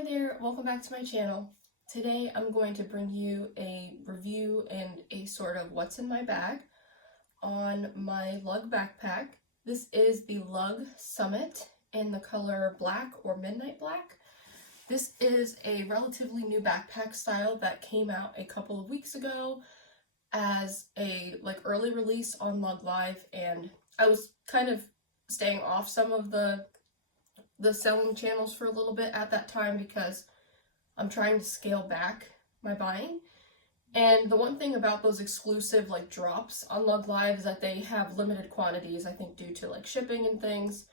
Hi there, welcome back to my channel. Today I'm going to bring you a review and a sort of what's in my bag on my lug backpack. This is the Lug Summit in the color black or midnight black. This is a relatively new backpack style that came out a couple of weeks ago as a early release on Lug Live, and I was kind of staying off some of the selling channels for a little bit at that time because I'm trying to scale back my buying. And the one thing about those exclusive drops on Lug Live is that they have limited quantities, I think due to shipping and things,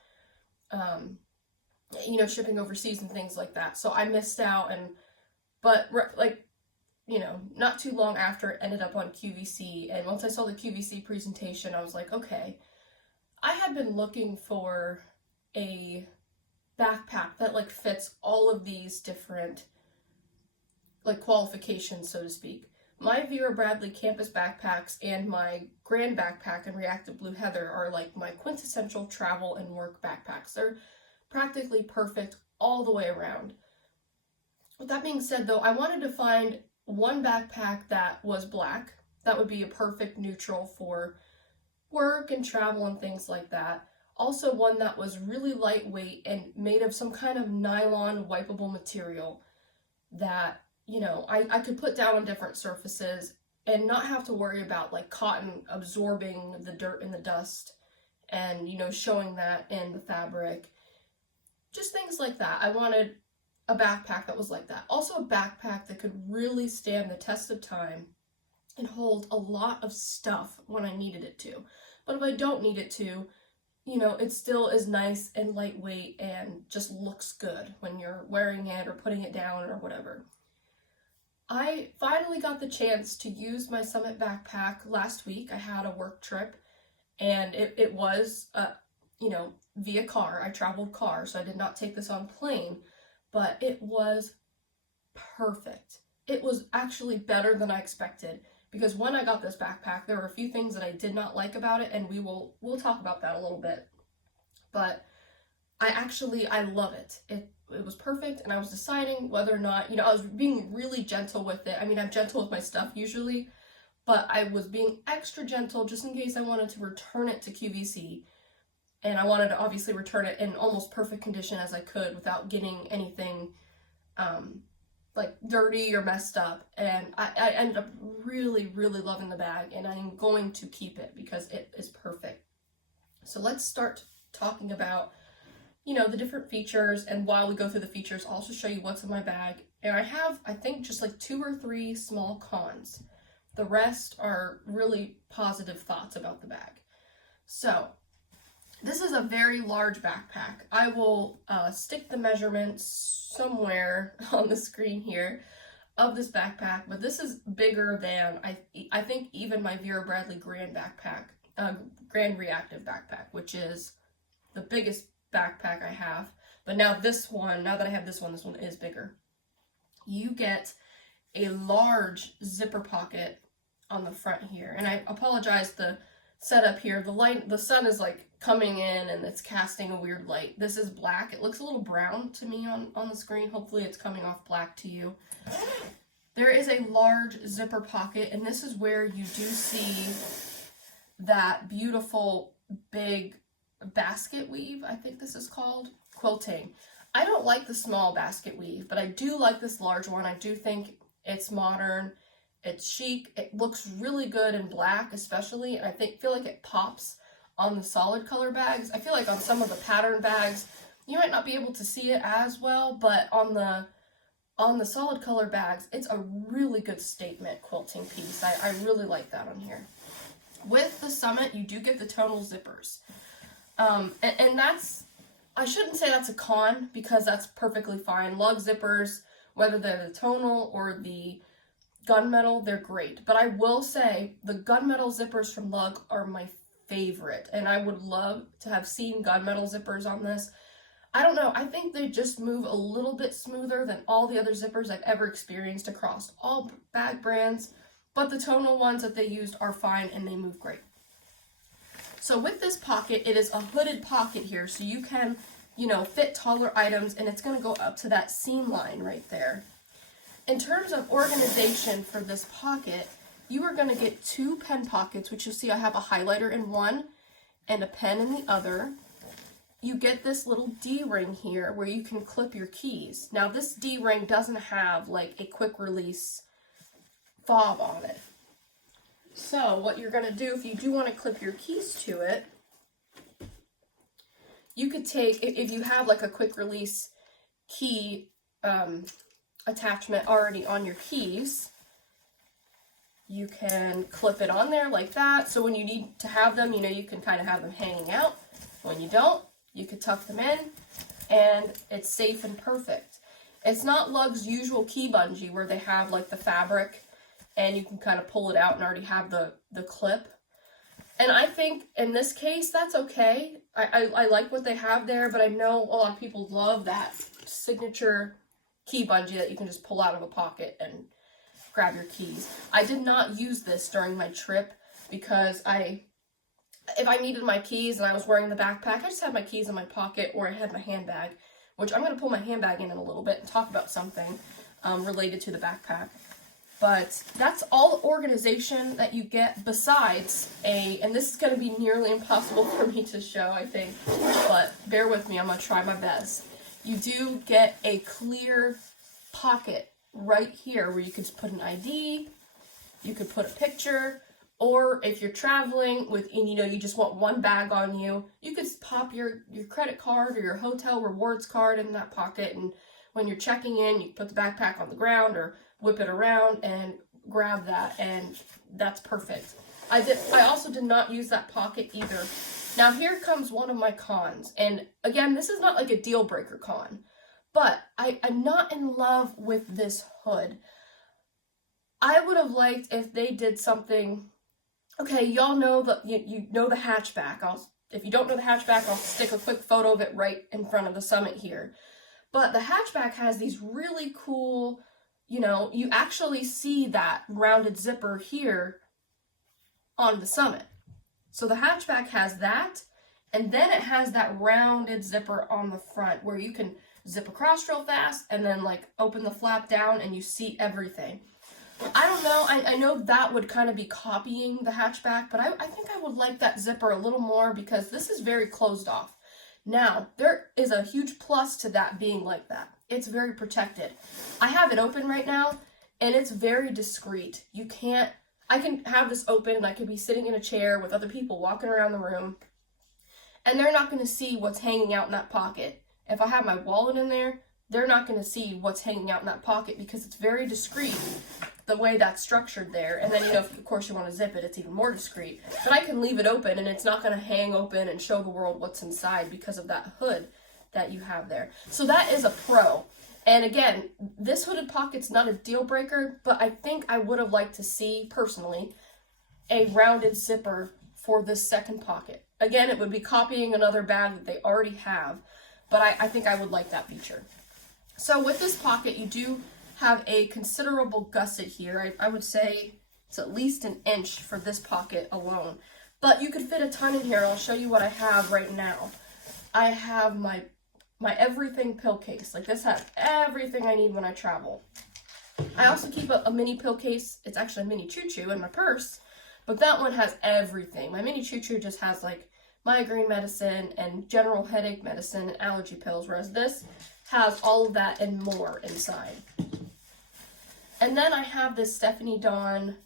shipping overseas and things like that. So I missed out, but not too long after it ended up on QVC, and once I saw the QVC presentation, I was like, okay, I had been looking for a backpack that fits all of these different qualifications, so to speak. My Vera Bradley campus backpacks and my Grand backpack in Reactive Blue Heather are my quintessential travel and work backpacks. They're practically perfect all the way around. With that being said though, I wanted to find one backpack that was black that would be a perfect neutral for work and travel and things like that. Also one that was really lightweight and made of some kind of nylon wipeable material that, I could put down on different surfaces and not have to worry about cotton absorbing the dirt and the dust and, showing that in the fabric. Just things like that. I wanted a backpack that was like that. Also a backpack that could really stand the test of time and hold a lot of stuff when I needed it to. But if I don't need it to, it still is nice and lightweight and just looks good when you're wearing it or putting it down or whatever. I finally got the chance to use my Summit backpack last week. I had a work trip and it was, via car. I traveled car, so I did not take this on plane, but it was perfect. It was actually better than I expected. Because when I got this backpack, there were a few things that I did not like about it, and we'll talk about that a little bit. But I love it. It was perfect, and I was deciding whether or not, I was being really gentle with it. I mean, I'm gentle with my stuff usually, but I was being extra gentle just in case I wanted to return it to QVC. And I wanted to obviously return it in almost perfect condition as I could without getting anything dirty or messed up. And I ended up really loving the bag, and I'm going to keep it because it is perfect. So let's start talking about the different features, and while we go through the features, I'll also show you what's in my bag. And I have, I think, just 2 or 3 small cons. The rest are really positive thoughts about the bag. So this is a very large backpack. I will stick the measurements somewhere on the screen here of this backpack, but this is bigger than I think even my Vera Bradley Grand backpack, Grand Reactive backpack, which is the biggest backpack I have. But now that I have this one is bigger. You get a large zipper pocket on the front here, and I apologize, the setup here, the sun is coming in and it's casting a weird light. This is black. It looks a little brown to me on the screen. Hopefully it's coming off black to you. There is a large zipper pocket, and this is where you do see that beautiful big basket weave, I think this is called, quilting. I don't like the small basket weave, but I do like this large one. I do think it's modern. It's chic. It looks really good in black, especially, and I feel like it pops on the solid color bags. I feel like on some of the pattern bags, you might not be able to see it as well, but on the solid color bags, it's a really good statement quilting piece. I really like that on here. With the Summit, you do get the tonal zippers. And that's, I shouldn't say that's a con, because that's perfectly fine. Lug zippers, whether they're the tonal or the gunmetal, they're great. But I will say the gunmetal zippers from Lug are my favorite, and I would love to have seen gunmetal zippers on this. I don't know, I think they just move a little bit smoother than all the other zippers I've ever experienced across all bag brands, but the tonal ones that they used are fine and they move great. So with this pocket, it is a hooded pocket here, so you can you know, fit taller items, and it's going to go up to that seam line right there. In terms of organization for this pocket, you are going to get 2 pen pockets, which you'll see I have a highlighter in one and a pen in the other. You get this little D-ring here where you can clip your keys. Now this D-ring doesn't have like a quick release fob on it. So what you're going to do if you do want to clip your keys to it, you could take, if you have like a quick release key attachment already on your keys, you can clip it on there like that. So when you need to have them, you know, you can kind of have them hanging out. When you don't, you could tuck them in and it's safe and perfect. It's not Lug's usual key bungee where they have like the fabric and you can kind of pull it out and already have the clip. And I think in this case, that's okay. I like what they have there, but I know a lot of people love that signature key bungee that you can just pull out of a pocket and grab your keys. I did not use this during my trip because if I needed my keys and I was wearing the backpack, I just had my keys in my pocket or I had my handbag, which I'm going to pull my handbag in a little bit and talk about something related to the backpack. But that's all the organization that you get besides and this is going to be nearly impossible for me to show, I think, but bear with me, I'm going to try my best. You do get a clear pocket right here where you could put an ID, you could put a picture, or if you're traveling with, and you know, you just want one bag on you, you could pop your credit card or your hotel rewards card in that pocket, and when you're checking in, you put the backpack on the ground or whip it around and grab that, and that's perfect. I also did not use that pocket either. Now here comes one of my cons, and again, this is not like a deal breaker con, but I'm not in love with this hood. I would have liked if they did something. Okay, y'all know you know the hatchback. If you don't know the hatchback, I'll stick a quick photo of it right in front of the Summit here. But the hatchback has these really cool, you know, you actually see that rounded zipper here on the Summit. So the hatchback has that, and then it has that rounded zipper on the front where you can zip across real fast and then like open the flap down and you see everything. I don't know, I know that would kind of be copying the hatchback, but I think I would like that zipper a little more because this is very closed off. Now, there is a huge plus to that being like that. It's very protected. I have it open right now, and it's very discreet. I can have this open, and I could be sitting in a chair with other people walking around the room, and they're not going to see what's hanging out in that pocket. If I have my wallet in there, they're not going to see what's hanging out in that pocket because it's very discreet the way that's structured there. And then, you know, if of course you want to zip it, it's even more discreet. But I can leave it open and it's not going to hang open and show the world what's inside because of that hood that you have there. So that is a pro. And again, this hooded pocket's not a deal breaker, but I think I would have liked to see, personally, a rounded zipper for this second pocket. Again, it would be copying another bag that they already have, but I think I would like that feature. So with this pocket, you do have a considerable gusset here. I would say it's at least an inch for this pocket alone. But you could fit a ton in here. I'll show you what I have right now. I have my everything pill case. Like this has everything I need when I travel. I also keep a mini pill case. It's actually a mini choo-choo in my purse, but that one has everything. My mini choo-choo just has like migraine medicine and general headache medicine and allergy pills, whereas this has all of that and more inside. And then I have this Stephanie Dawn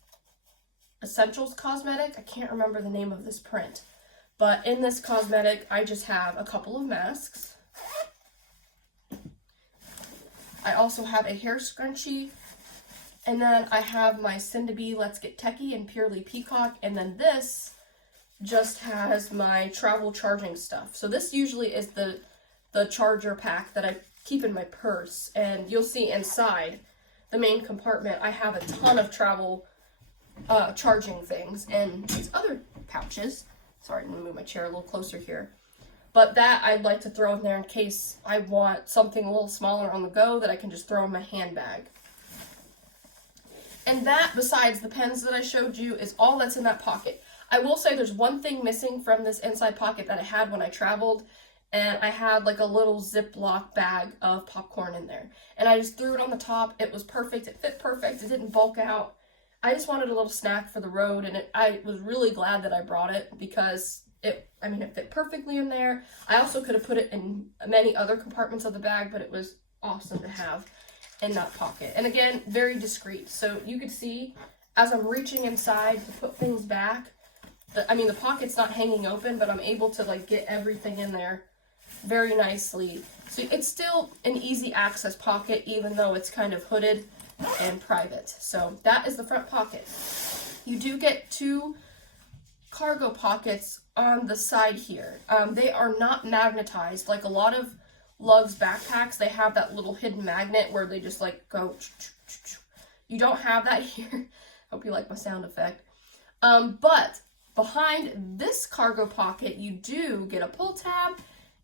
Essentials Cosmetic. I can't remember the name of this print, but in this cosmetic, I just have a couple of masks. I also have a hair scrunchie, and then I have my Cindy Let's Get Techie and Purely Peacock, and then this just has my travel charging stuff. So this usually is the charger pack that I keep in my purse, and you'll see inside the main compartment I have a ton of travel charging things and these other pouches. Sorry, I'm gonna move my chair a little closer here. But that I'd like to throw in there in case I want something a little smaller on the go that I can just throw in my handbag. And that, besides the pens that I showed you, is all that's in that pocket. I will say there's one thing missing from this inside pocket that I had when I traveled, and I had like a little Ziploc bag of popcorn in there. And I just threw it on the top. It was perfect. It fit perfect. It didn't bulk out. I just wanted a little snack for the road, and I was really glad that I brought it because it fit perfectly in there. I also could have put it in many other compartments of the bag, but it was awesome to have in that pocket. And again, very discreet. So you could see as I'm reaching inside to put things back, the pocket's not hanging open, but I'm able to like get everything in there very nicely. So it's still an easy access pocket, even though it's kind of hooded and private. So that is the front pocket. You do get 2 cargo pockets on the side here. They are not magnetized like a lot of lugs backpacks. They have that little hidden magnet where they just like go. You don't have that here. Hope you like my sound effect. But behind this cargo pocket, you do get a pull tab.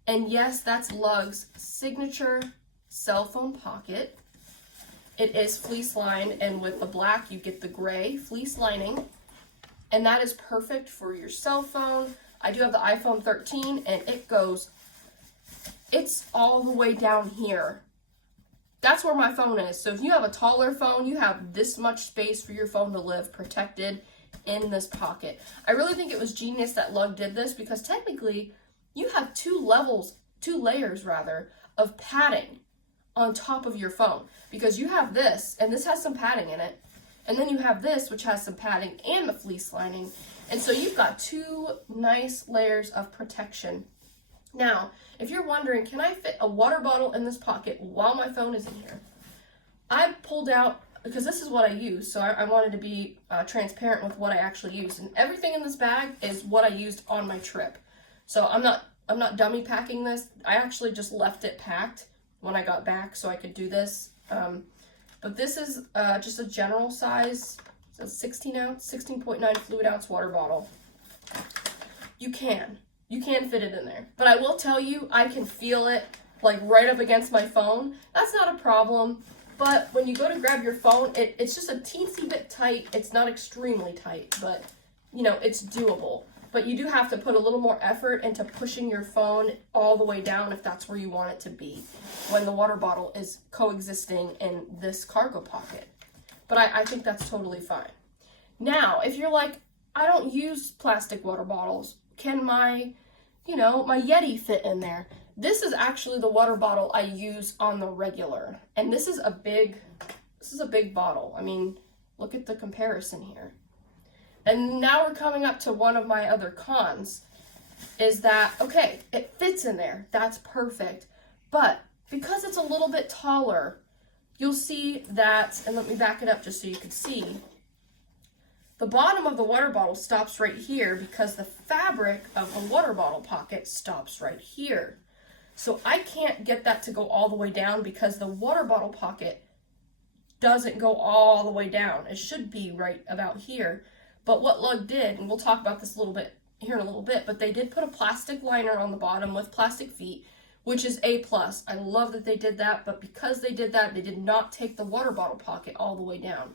And yes, that's Lug's signature cell phone pocket. It is fleece lined, and with the black, you get the gray fleece lining. And that is perfect for your cell phone. I do have the iPhone 13, and it's all the way down here. That's where my phone is. So if you have a taller phone, you have this much space for your phone to live protected in this pocket. I really think it was genius that Lug did this, because technically you have 2 layers of padding on top of your phone, because you have this, and this has some padding in it, and then you have this, which has some padding and the fleece lining, and so you've got 2 nice layers of protection. Now, if you're wondering, can I fit a water bottle in this pocket while my phone is in here? I pulled out, because this is what I use, so I wanted to be transparent with what I actually used, and everything in this bag is what I used on my trip. So I'm not dummy packing this. I actually just left it packed when I got back so I could do this. But this is just a general size, so 16.9 fluid ounce water bottle. You can fit it in there. But I will tell you, I can feel it like right up against my phone. That's not a problem. But when you go to grab your phone, it's just a teensy bit tight. It's not extremely tight, but it's doable. But you do have to put a little more effort into pushing your phone all the way down if that's where you want it to be when the water bottle is coexisting in this cargo pocket. But I think that's totally fine. Now, if you're like, I don't use plastic water bottles, can my Yeti fit in there? This is actually the water bottle I use on the regular. And this is a big bottle. I mean, look at the comparison here. And now we're coming up to one of my other cons, is that, okay, it fits in there. That's perfect. But because it's a little bit taller, you'll see that, and let me back it up just so you can see, the bottom of the water bottle stops right here because the fabric of the water bottle pocket stops right here. So I can't get that to go all the way down because the water bottle pocket doesn't go all the way down. It should be right about here. But what Lug did, and we'll talk about this a little bit here in a little bit, but they did put a plastic liner on the bottom with plastic feet, which is A+. I love that they did that, but because they did that, they did not take the water bottle pocket all the way down.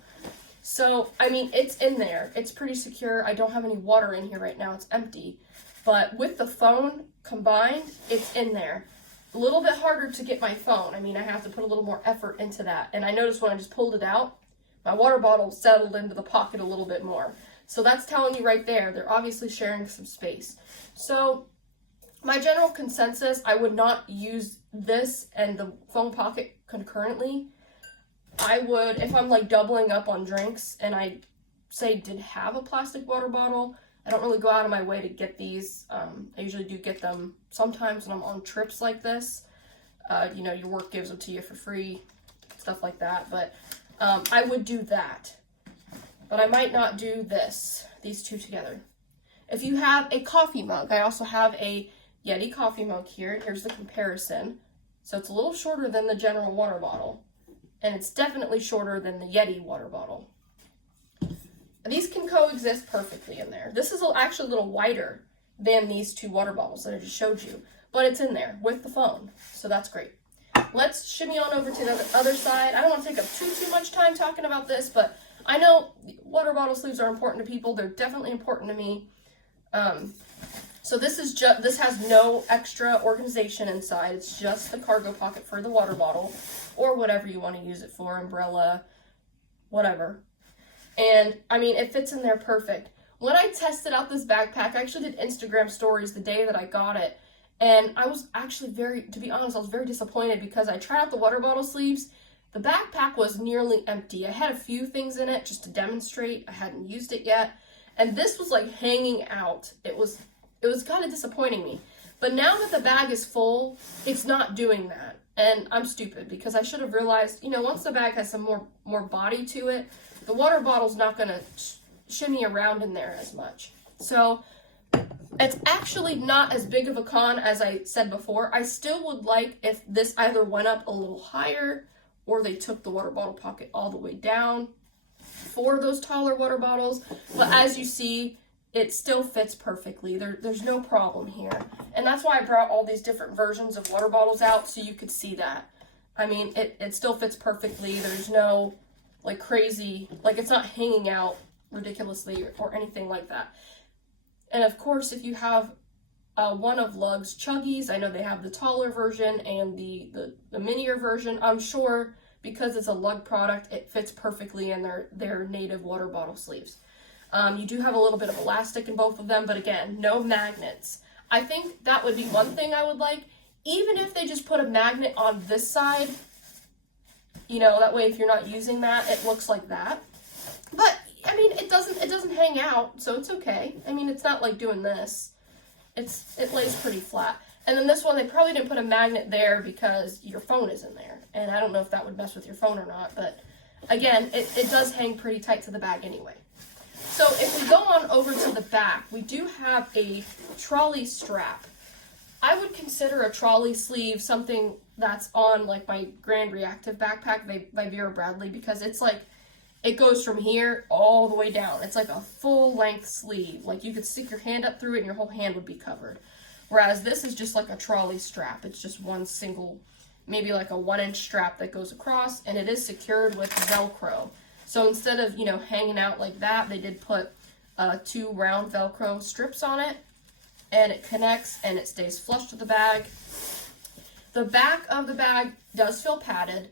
So, it's in there. It's pretty secure. I don't have any water in here right now. It's empty. But with the phone combined, it's in there. A little bit harder to get my phone. I have to put a little more effort into that. And I noticed when I just pulled it out, my water bottle settled into the pocket a little bit more. So that's telling you right there, they're obviously sharing some space. So my general consensus, I would not use this and the phone pocket concurrently. I would, if I'm like doubling up on drinks and I did have a plastic water bottle, I don't really go out of my way to get these. I usually do get them sometimes when I'm on trips like this. Your work gives them to you for free, stuff like that. But I would do that. But I might not do these 2 together. If you have a coffee mug, I also have a Yeti coffee mug here. Here's the comparison. So it's a little shorter than the general water bottle. And it's definitely shorter than the Yeti water bottle. These can coexist perfectly in there. This is actually a little wider than these 2 water bottles that I just showed you. But it's in there with the phone. So that's great. Let's shimmy on over to the other side. I don't want to take up too much time talking about this, but I know water bottle sleeves are important to people. They're definitely important to me. So this has no extra organization inside. It's just the cargo pocket for the water bottle or whatever you want to use it for, umbrella, whatever. And I mean, it fits in there perfect. When I tested out this backpack, I actually did Instagram stories the day that I got it. And I was actually to be honest, I was very disappointed because I tried out the water bottle sleeves. The backpack was nearly empty. I had a few things in it just to demonstrate. I hadn't used it yet. And this was like hanging out. It was kind of disappointing me. But now that the bag is full, it's not doing that. And I'm stupid because I should have realized, once the bag has some more body to it, the water bottle's not going to shimmy around in there as much. So it's actually not as big of a con as I said before. I still would like if this either went up a little higher or they took the water bottle pocket all the way down for those taller water bottles. But as you see, it still fits perfectly. There's no problem here. And that's why I brought all these different versions of water bottles out so you could see that. I mean, it still fits perfectly. There's no like crazy, like it's not hanging out ridiculously or anything like that. And of course, if you have one of Lug's Chuggies, I know they have the taller version and the minier version. I'm sure because it's a Lug product, it fits perfectly in their native water bottle sleeves. You do have a little bit of elastic in both of them, but again, no magnets. I think that would be one thing I would like, even if they just put a magnet on this side, that way if you're not using that, it looks like that. But, I mean, it doesn't hang out, so it's okay. I mean, it's not like doing this. It lays pretty flat. And then this one, they probably didn't put a magnet there because your phone is in there. And I don't know if that would mess with your phone or not, but again, it does hang pretty tight to the bag anyway. So if we go on over to the back, we do have a trolley strap. I would consider a trolley sleeve something that's on like my Grand Reactive backpack by Vera Bradley, because it's like, it goes from here all the way down. It's like a full length sleeve. Like you could stick your hand up through it and your whole hand would be covered. Whereas this is just like a trolley strap. It's just one single, maybe like a 1-inch strap that goes across, and it is secured with Velcro. So instead of, hanging out like that, they did put 2 round Velcro strips on it, and it connects and it stays flush to the bag. The back of the bag does feel padded.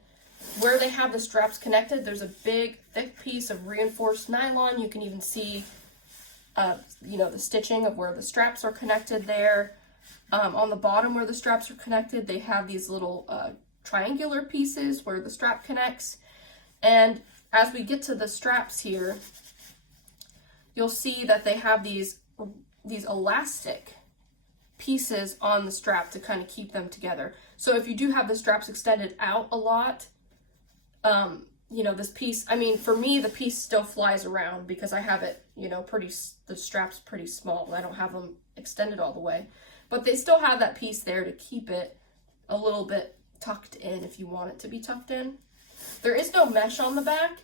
Where they have the straps connected, there's a big, thick piece of reinforced nylon. You can even see, the stitching of where the straps are connected there. On the bottom where the straps are connected, they have these little triangular pieces where the strap connects. And as we get to the straps here, you'll see that they have these elastic pieces on the strap to kind of keep them together. So if you do have the straps extended out a lot, this piece, I mean, for me, the piece still flies around because I have it, the strap's pretty small. I don't have them extended all the way. But they still have that piece there to keep it a little bit tucked in if you want it to be tucked in. There is no mesh on the back.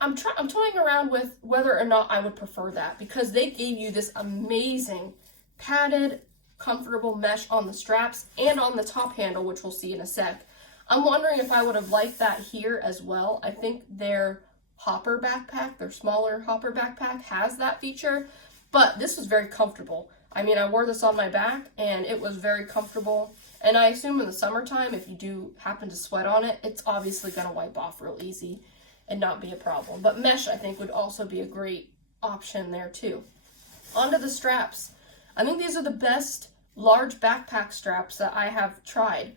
I'm toying around with whether or not I would prefer that, because they gave you this amazing padded, comfortable mesh on the straps and on the top handle, which we'll see in a sec. I'm wondering if I would have liked that here as well. I think their hopper backpack, their smaller hopper backpack, has that feature, but this was very comfortable. I mean, I wore this on my back and it was very comfortable. And I assume in the summertime, if you do happen to sweat on it, it's obviously going to wipe off real easy and not be a problem. But mesh, I think, would also be a great option there too. Onto the straps. I think these are the best large backpack straps that I have tried.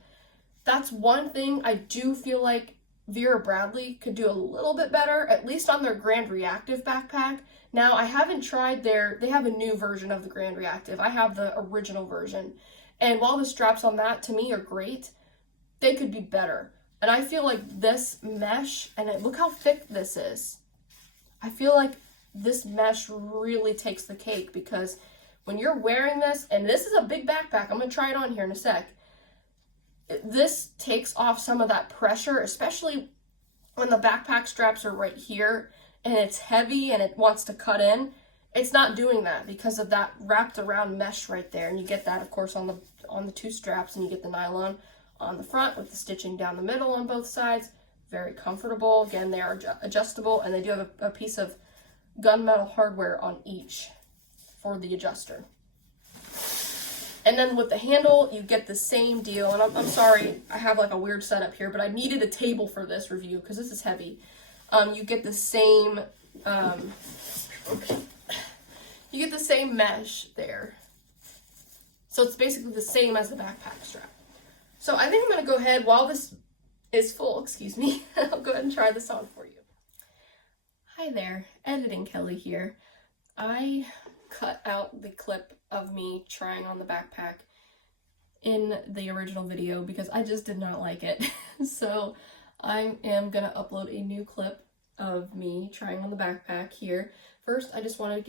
That's one thing I do feel like Vera Bradley could do a little bit better, at least on their Grand Reactive backpack. Now, I haven't tried they have a new version of the Grand Reactive. I have the original version. And while the straps on that, to me, are great, they could be better. And I feel like this mesh, and look how thick this is. I feel like this mesh really takes the cake, because when you're wearing this, and this is a big backpack, I'm going to try it on here in a sec. This takes off some of that pressure, especially when the backpack straps are right here and it's heavy and it wants to cut in. It's not doing that because of that wrapped around mesh right there. And you get that, of course, on the 2 straps, and you get the nylon on the front with the stitching down the middle on both sides. Very comfortable. Again, they are adjustable, and they do have a piece of gunmetal hardware on each for the adjuster. And then with the handle, you get the same deal. And I'm sorry, I have like a weird setup here, but I needed a table for this review because this is heavy. You get the same, mesh there. So it's basically the same as the backpack strap. So I think I'm going to go ahead, while this is full, excuse me, I'll go ahead and try this on for you. Hi there, Editing Kelly here. I cut out the clip of me trying on the backpack in the original video because I just did not like it. So I am going to upload a new clip of me trying on the backpack here. First, I just wanted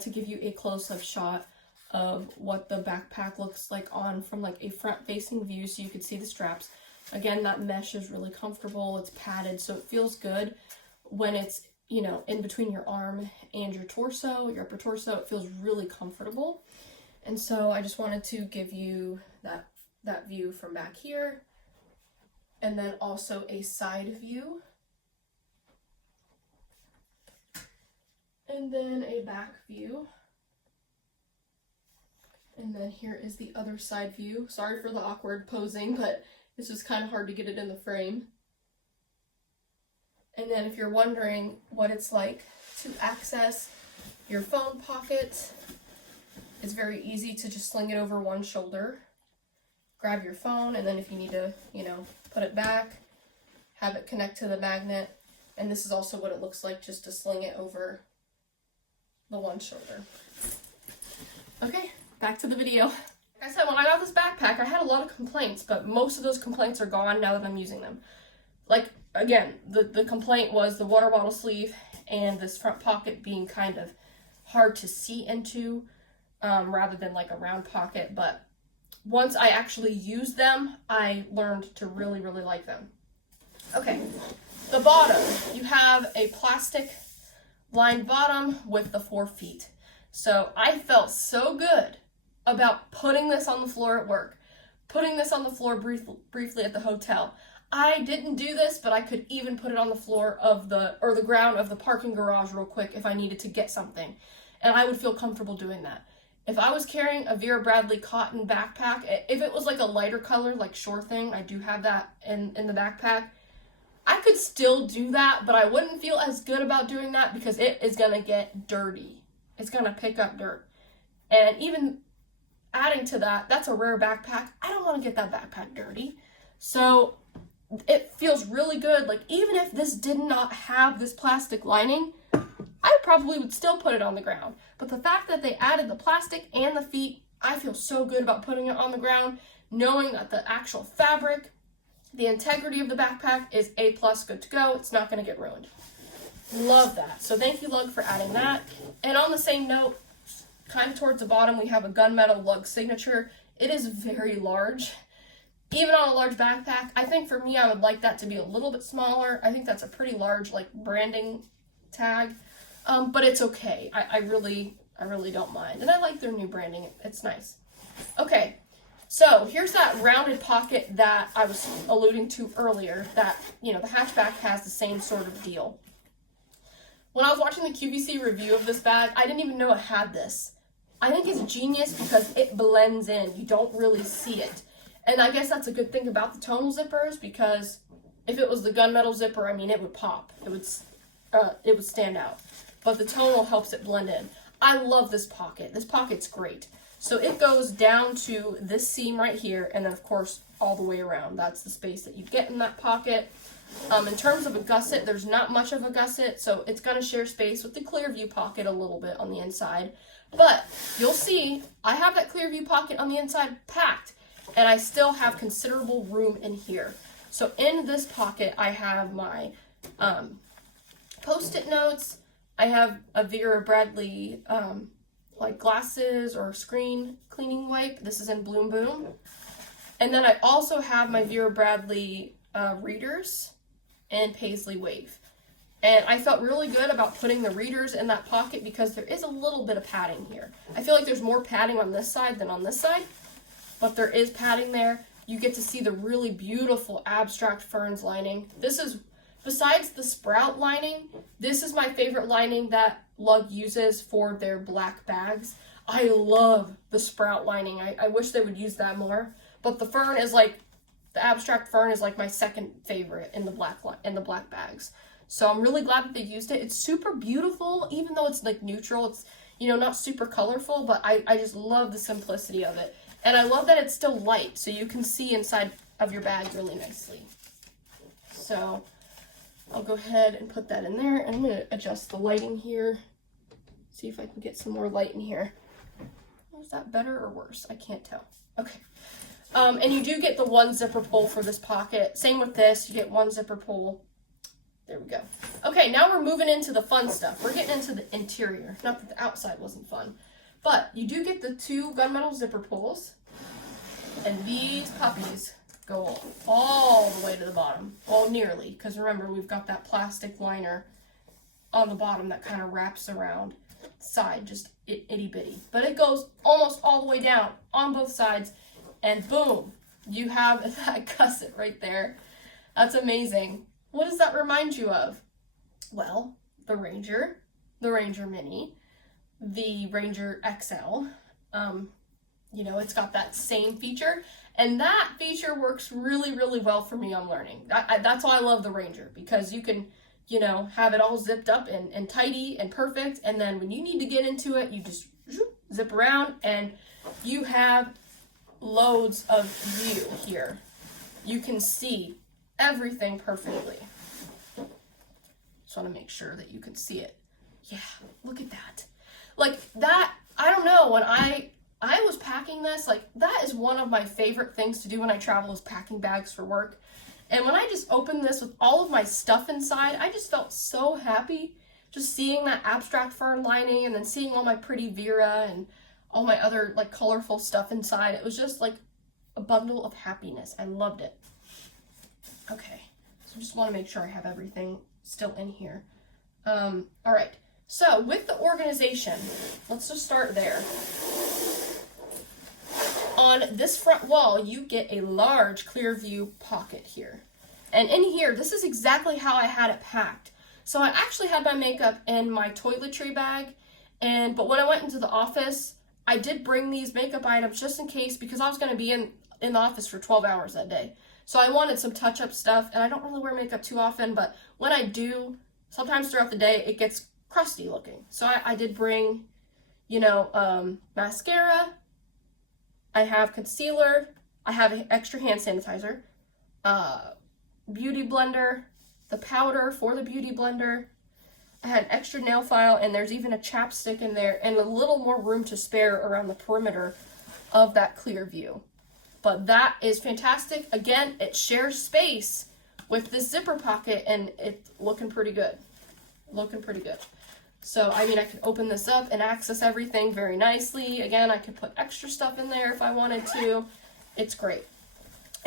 to give you a close-up shot of what the backpack looks like on from like a front-facing view so you could see the straps. Again, that mesh is really comfortable, it's padded, so it feels good when it's, you know, in between your arm and your torso, your upper torso. It feels really comfortable. And so I just wanted to give you that view from back here, and then also a side view, and then a back view. And then here is the other side view. Sorry for the awkward posing, but it's just kind of hard to get it in the frame. And then if you're wondering what it's like to access your phone pocket, it's very easy to just sling it over one shoulder. Grab your phone, and then if you need to, you know, put it back, have it connect to the magnet. And this is also what it looks like just to sling it over the one shoulder. Okay. Back to the video. Like I said, when I got this backpack, I had a lot of complaints, but most of those complaints are gone now that I'm using them. Like, again, the complaint was the water bottle sleeve and this front pocket being kind of hard to see into, rather than like a round pocket. But once I actually used them, I learned to really, really like them. Okay, the bottom. You have a plastic lined bottom with the 4 feet. So I felt so good about putting this on the floor at work, putting this on the floor briefly at the hotel. I didn't do this, but I could even put it on the floor of the ground of the parking garage real quick if I needed to get something. And I would feel comfortable doing that. If I was carrying a Vera Bradley cotton backpack, if it was like a lighter color, like Sure Thing, I do have that in the backpack, I could still do that, but I wouldn't feel as good about doing that because it is going to get dirty. It's going to pick up dirt. And even adding to that, that's a rare backpack. I don't want to get that backpack dirty. So it feels really good. Like, even if this did not have this plastic lining, I probably would still put it on the ground. But the fact that they added the plastic and the feet, I feel so good about putting it on the ground, knowing that the actual fabric, the integrity of the backpack is A+, good to go. It's not going to get ruined. Love that. So thank you, Lug, for adding that. And on the same note, kind of towards the bottom, we have a gunmetal lug signature. It is very large. Even on a large backpack, I think for me, I would like that to be a little bit smaller. I think that's a pretty large, like, branding tag. But it's okay. I really don't mind. And I like their new branding. It's nice. Okay, so here's that rounded pocket that I was alluding to earlier, that, you know, the hatchback has the same sort of deal. When I was watching the QVC review of this bag, I didn't even know it had this. I think it's genius because it blends in. You don't really see it. And I guess that's a good thing about the tonal zippers, because if it was the gunmetal zipper, I mean, it would pop. It would stand out. But the tonal helps it blend in. I love this pocket. This pocket's great. So it goes down to this seam right here, and then, of course, all the way around. That's the space that you get in that pocket. In terms of a gusset, there's not much of a gusset, so it's going to share space with the clear view pocket a little bit on the inside. But you'll see, I have that clear view pocket on the inside packed, and I still have considerable room in here. So in this pocket, I have my Post-it notes. I have a Vera Bradley like glasses or screen cleaning wipe. This is in Bloom Boom. And then I also have my Vera Bradley readers and Paisley Wave. And I felt really good about putting the readers in that pocket because there is a little bit of padding here. I feel like there's more padding on this side than on this side, but there is padding there. You get to see the really beautiful abstract ferns lining. This is, besides the sprout lining, this is my favorite lining that Lug uses for their black bags. I love the sprout lining. I wish they would use that more. But the fern is like, the abstract fern is like my second favorite in the black bags. So I'm really glad that they used it. It's super beautiful, even though it's like neutral. It's, you know, not super colorful, but I just love the simplicity of it. And I love that it's still light, so you can see inside of your bag really nicely. So I'll go ahead and put that in there, and I'm going to adjust the lighting here. See if I can get some more light in here. Is that better or worse? I can't tell. Okay. And you do get the one zipper pull for this pocket. Same with this, you get one zipper pull. There we go. Okay, now we're moving into the fun stuff. We're getting into the interior. Not that the outside wasn't fun. But you do get the 2 gunmetal zipper pulls. And these puppies go all the way to the bottom. Well, nearly. Because remember, we've got that plastic liner on the bottom that kind of wraps around the side. Just itty bitty. But it goes almost all the way down on both sides. And boom, you have that gusset right there. That's amazing. What does that remind you of? Well, the Ranger Mini, the Ranger XL. You know, it's got that same feature, and that feature works really, really well for me on learning. That's why I love the Ranger, because you can, you know, have it all zipped up and tidy and perfect, and then when you need to get into it, you just zip around, and you have loads of view here. You can see everything perfectly. Just want to make sure that you can see it. Yeah, look at that. Like that, I don't know, when I was packing this, like that is one of my favorite things to do when I travel, is packing bags for work. And when I just opened this with all of my stuff inside, I just felt so happy just seeing that abstract fern lining, and then seeing all my pretty Vera and all my other like colorful stuff inside. It was just like a bundle of happiness. I loved it. Okay, so just want to make sure I have everything still in here. All right, so with the organization, let's just start there. On this front wall, you get a large clear view pocket here. And in here, this is exactly how I had it packed. So I actually had my makeup in my toiletry bag, but when I went into the office, I did bring these makeup items just in case, because I was going to be in the office for 12 hours that day. So I wanted some touch-up stuff, and I don't really wear makeup too often, but when I do, sometimes throughout the day, it gets crusty looking. So I did bring, you know, mascara, I have concealer, I have extra hand sanitizer, beauty blender, the powder for the beauty blender, I had extra nail file, and there's even a chapstick in there, and a little more room to spare around the perimeter of that clear view. But that is fantastic. Again, it shares space with this zipper pocket, and it's looking pretty good. Looking pretty good. So, I mean, I could open this up and access everything very nicely. Again, I could put extra stuff in there if I wanted to. It's great.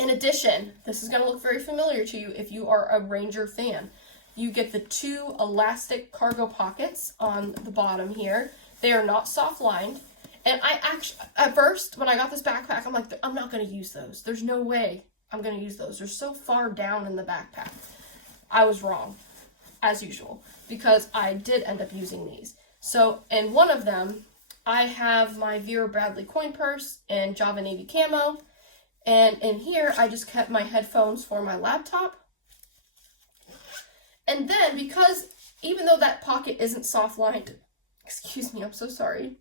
In addition, this is going to look very familiar to you if you are a Ranger fan. You get the 2 elastic cargo pockets on the bottom here. They are not soft lined. And I actually, at first, when I got this backpack, I'm like, I'm not going to use those. There's no way I'm going to use those. They're so far down in the backpack. I was wrong, as usual, because I did end up using these. So, in one of them, I have my Vera Bradley coin purse in Java Navy camo. And in here, I just kept my headphones for my laptop. And then, because even though that pocket isn't soft lined, excuse me, I'm so sorry,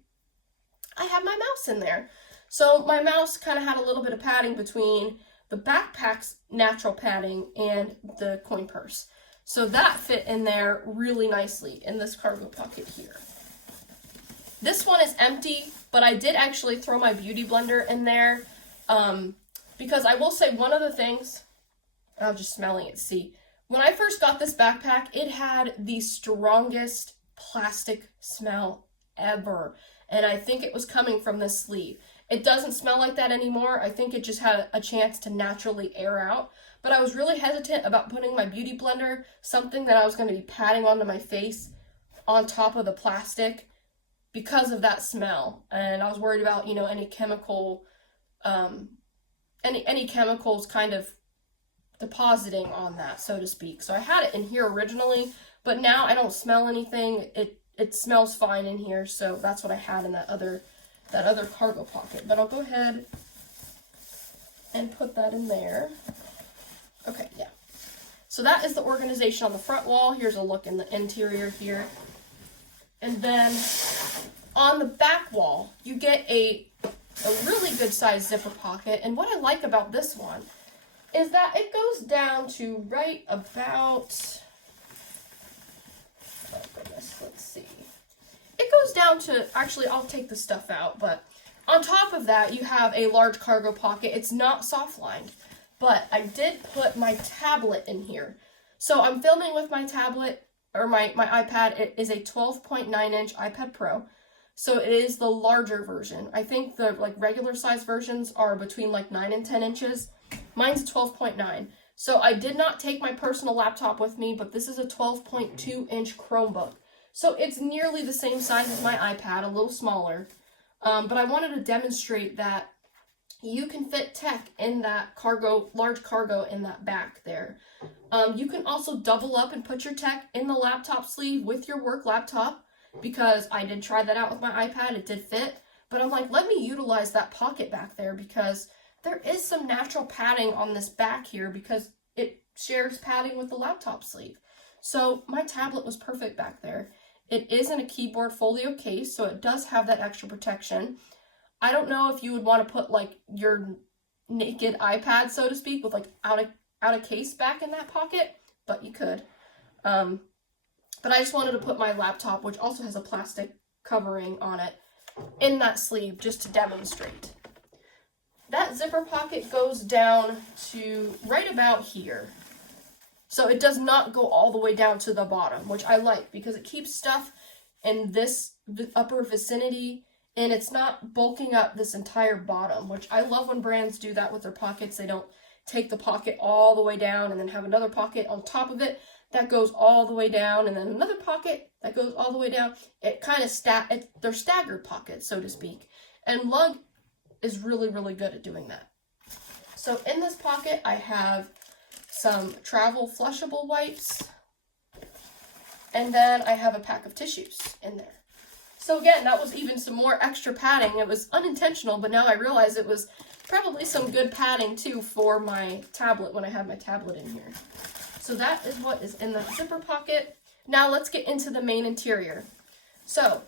I have my mouse in there. So my mouse kind of had a little bit of padding between the backpack's natural padding and the coin purse. So that fit in there really nicely in this cargo pocket here. This one is empty, but I did actually throw my beauty blender in there, because I will say one of the things, I'm just smelling it, see, when I first got this backpack, it had the strongest plastic smell ever. And I think it was coming from this sleeve. It doesn't smell like that anymore. I think it just had a chance to naturally air out. But I was really hesitant about putting my beauty blender, something that I was going to be patting onto my face, on top of the plastic because of that smell. And I was worried about, you know, any chemical, any chemicals kind of depositing on that, so to speak. So I had it in here originally, but now I don't smell anything. It smells fine in here, so that's what I had in that other that other cargo pocket, but I'll go ahead and put that in there. Okay, yeah. So that is the organization on the front wall. Here's a look in the interior here. And then on the back wall, you get a really good sized zipper pocket. And what I like about this one is that it goes down to right about, oh goodness, let's see. It goes down to, actually I'll take the stuff out, but on top of that you have a large cargo pocket. It's not soft lined, but I did put my tablet in here. So I'm filming with my tablet, or my iPad. It is a 12.9-inch iPad Pro. So it is the larger version. I think the regular size versions are between 9 and 10 inches. Mine's a 12.9. So I did not take my personal laptop with me, but this is a 12.2-inch Chromebook. So it's nearly the same size as my iPad, a little smaller. But I wanted to demonstrate that you can fit tech in that large cargo in that back there. You can also double up and put your tech in the laptop sleeve with your work laptop, because I did try that out with my iPad. It did fit, but I'm like, let me utilize that pocket back there, because there is some natural padding on this back here because it shares padding with the laptop sleeve. So my tablet was perfect back there. It is in a keyboard folio case, so it does have that extra protection. I don't know if you would want to put your naked iPad, so to speak, with out of case back in that pocket, but you could. But I just wanted to put my laptop, which also has a plastic covering on it, in that sleeve just to demonstrate. That zipper pocket goes down to right about here. So it does not go all the way down to the bottom, which I like because it keeps stuff in this upper vicinity and it's not bulking up this entire bottom, which I love when brands do that with their pockets. They don't take the pocket all the way down and then have another pocket on top of it that goes all the way down, and then another pocket that goes all the way down. It kind of they're staggered pockets, so to speak. And Lug is really, really good at doing that. So in this pocket, I have some travel flushable wipes, and then I have a pack of tissues in there. So again, that was even some more extra padding. It was unintentional, but now I realize it was probably some good padding too for my tablet when I have my tablet in here. So that is what is in the zipper pocket. Now let's get into the main interior. So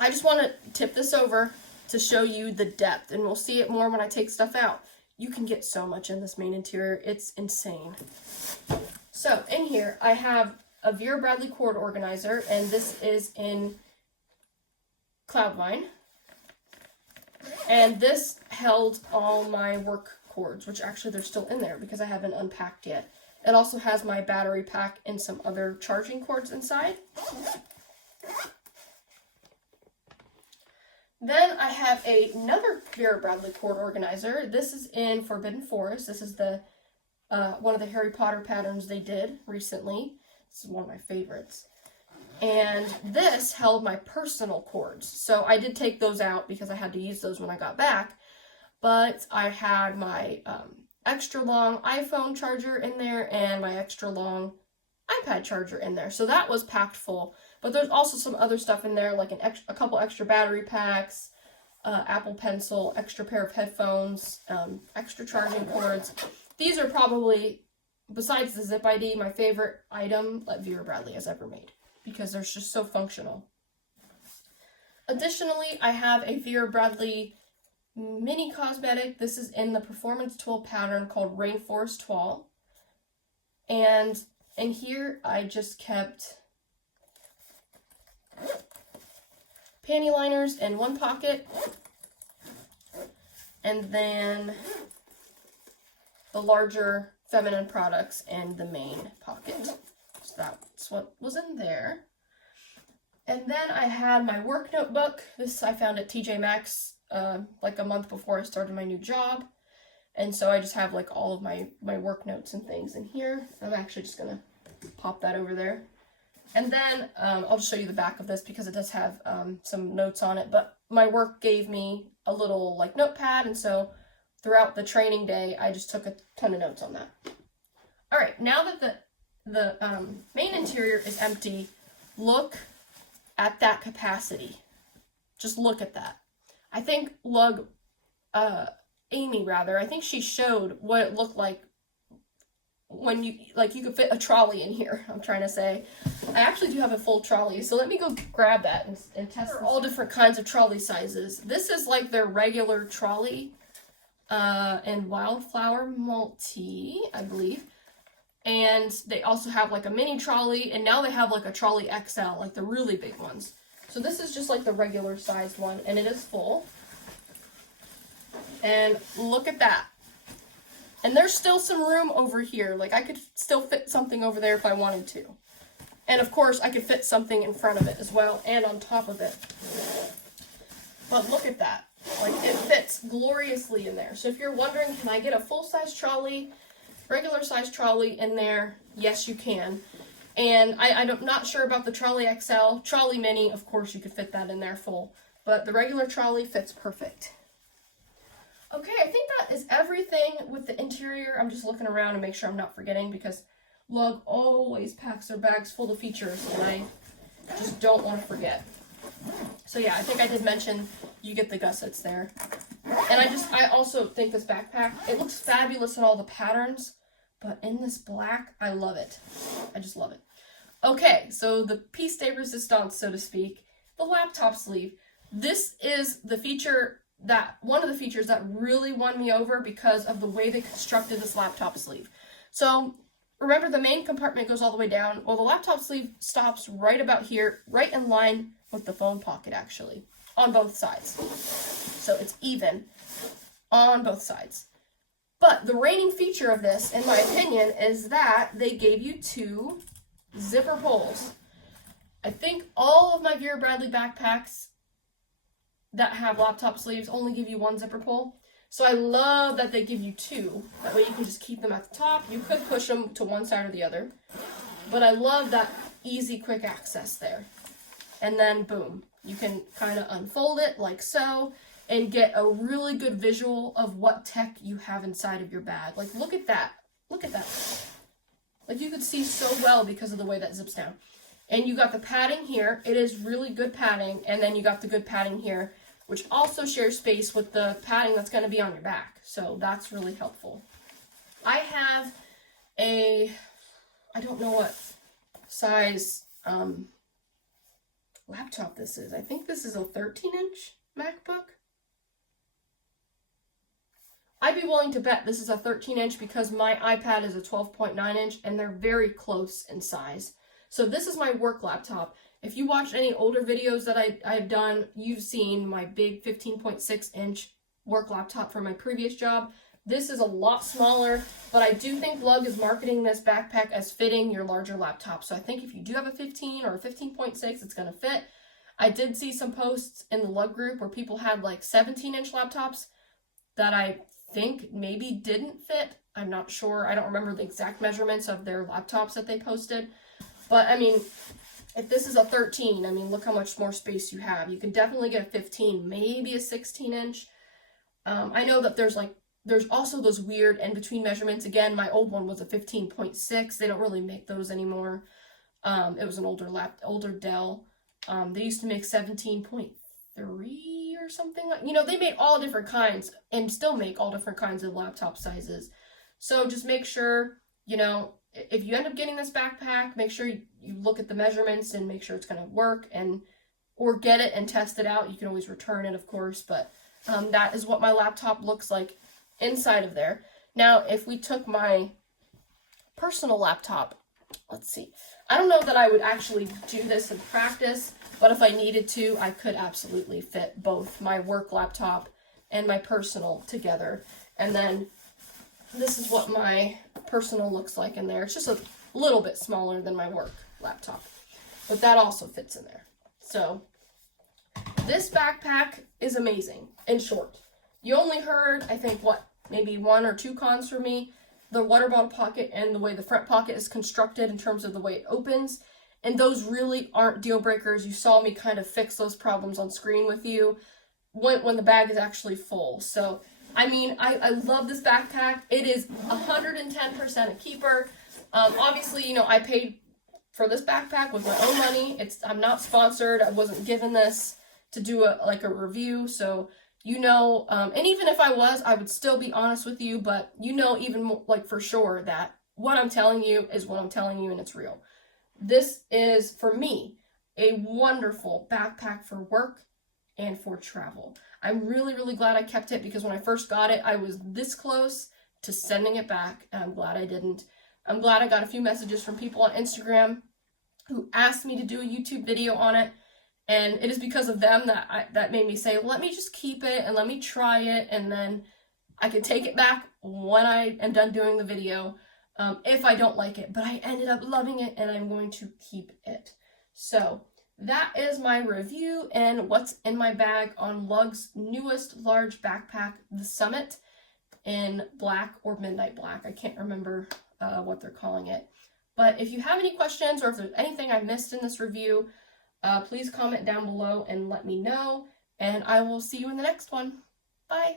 I just want to tip this over to show you the depth, and we'll see it more when I take stuff out. You can get so much in this main interior. It's insane. So in here, I have a Vera Bradley cord organizer, and this is in Cloudvine. And this held all my work cords, which actually they're still in there because I haven't unpacked yet. It also has my battery pack and some other charging cords inside. Then I have another Vera Bradley cord organizer. This is in Forbidden Forest. This is the one of the Harry Potter patterns they did recently. This is one of my favorites. And this held my personal cords. So I did take those out because I had to use those when I got back. But I had my extra long iPhone charger in there and my extra long iPad charger in there. So that was packed full. But there's also some other stuff in there, like a couple extra battery packs, Apple Pencil, extra pair of headphones, extra charging cords. These are probably, besides the Zip ID, my favorite item that Vera Bradley has ever made, because they're just so functional. Additionally, I have a Vera Bradley mini cosmetic. This is in the Performance Tool pattern called Rainforest Toile. And in here, I just kept panty liners in one pocket, and then the larger feminine products in the main pocket. So that's what was in there. And then I had my work notebook. This I found at TJ Maxx like a month before I started my new job. And so I just have like all of my work notes and things in here. I'm actually just gonna pop that over there. And then I'll just show you the back of this because it does have some notes on it. But my work gave me a little like notepad, and so throughout the training day, I just took a ton of notes on that. All right, now that the main interior is empty, look at that capacity. Just look at that. I think Amy rather, I think she showed what it looked like when you could fit a trolley in here, I'm trying to say. I actually do have a full trolley, so let me go grab that and test all different kinds of trolley sizes. This is like their regular trolley, and Wildflower Multi, I believe. And they also have like a mini trolley, and now they have like a trolley XL, like the really big ones. So this is just like the regular sized one, and it is full. And look at that. And there's still some room over here. Like, I could still fit something over there if I wanted to. And of course, I could fit something in front of it as well, and on top of it. But look at that. Like, it fits gloriously in there. So if you're wondering, can I get a full-size trolley, regular-size trolley in there? Yes, you can. And I'm not sure about the trolley XL. Trolley mini, of course, you could fit that in there full. But the regular trolley fits perfect. Okay, I think that is everything with the interior. I'm just looking around to make sure I'm not forgetting, because Lug always packs their bags full of features, and I just don't want to forget. So yeah, I think I did mention you get the gussets there. And I also think this backpack, it looks fabulous in all the patterns, but in this black, I love it. I just love it. Okay, so the piece de resistance, so to speak, the laptop sleeve. This is the feature one of the features that really won me over because of the way they constructed this laptop sleeve. So remember, the main compartment goes all the way down. Well, the laptop sleeve stops right about here, right in line with the phone pocket, actually, on both sides. So it's even on both sides. But the reigning feature of this, in my opinion, is that they gave you 2 zipper pulls. I think all of my Vera Bradley backpacks that have laptop sleeves only give you 1 zipper pull. So I love that they give you 2. That way you can just keep them at the top. You could push them to one side or the other. But I love that easy, quick access there. And then, boom, you can kind of unfold it like so and get a really good visual of what tech you have inside of your bag. Like, look at that. Look at that. Like, you could see so well because of the way that zips down. And you got the padding here. It is really good padding. And then you got the good padding here, which also shares space with the padding that's going to be on your back. So that's really helpful. I have I don't know what size laptop this is. I think this is a 13-inch MacBook. I'd be willing to bet this is a 13-inch because my iPad is a 12.9-inch and they're very close in size. So this is my work laptop. If you watched any older videos that I've done, you've seen my big 15.6-inch work laptop from my previous job. This is a lot smaller, but I do think Lug is marketing this backpack as fitting your larger laptop. So I think if you do have a 15 or a 15.6, it's going to fit. I did see some posts in the Lug group where people had like 17-inch laptops that I think maybe didn't fit. I'm not sure. I don't remember the exact measurements of their laptops that they posted. But I mean, if this is a 13, I mean, look how much more space you have. You can definitely get a 15, maybe a 16-inch. I know that there's also those weird in-between measurements. Again, my old one was a 15.6. They don't really make those anymore. It was an older Dell. They used to make 17.3 or something like, they made all different kinds and still make all different kinds of laptop sizes. So just make sure, if you end up getting this backpack, make sure you look at the measurements and make sure it's going to work, or get it and test it out. You can always return it, of course, but that is what my laptop looks like inside of there. Now, if we took my personal laptop, let's see. I don't know that I would actually do this in practice, but if I needed to, I could absolutely fit both my work laptop and my personal together. And then this is what my personal looks like in there. It's just a little bit smaller than my work laptop, but that also fits in there. So this backpack is amazing. In short, you only heard, I think, maybe 1 or 2 cons for me: the water bottle pocket and the way the front pocket is constructed in terms of the way it opens. And those really aren't deal breakers. You saw me kind of fix those problems on screen with you when the bag is actually full. So I mean, I love this backpack. It is 110% a keeper. Obviously, I paid for this backpack with my own money. I'm not sponsored. I wasn't given this to do a review. So You know, and even if I was, I would still be honest with you, but you know, even more, like for sure that what I'm telling you is what I'm telling you and it's real. This is, for me, a wonderful backpack for work and for travel. I'm really, really glad I kept it because when I first got it, I was this close to sending it back, and I'm glad I didn't. I'm glad I got a few messages from people on Instagram who asked me to do a YouTube video on it, and it is because of them that made me say, let me just keep it and let me try it, and then I can take it back when I am done doing the video if I don't like it. But I ended up loving it, and I'm going to keep it. So that is my review and what's in my bag on Lug's newest large backpack, the Summit, in black or midnight black. I can't remember what they're calling it. But if you have any questions or if there's anything I missed in this review, please comment down below and let me know. And I will see you in the next one. Bye.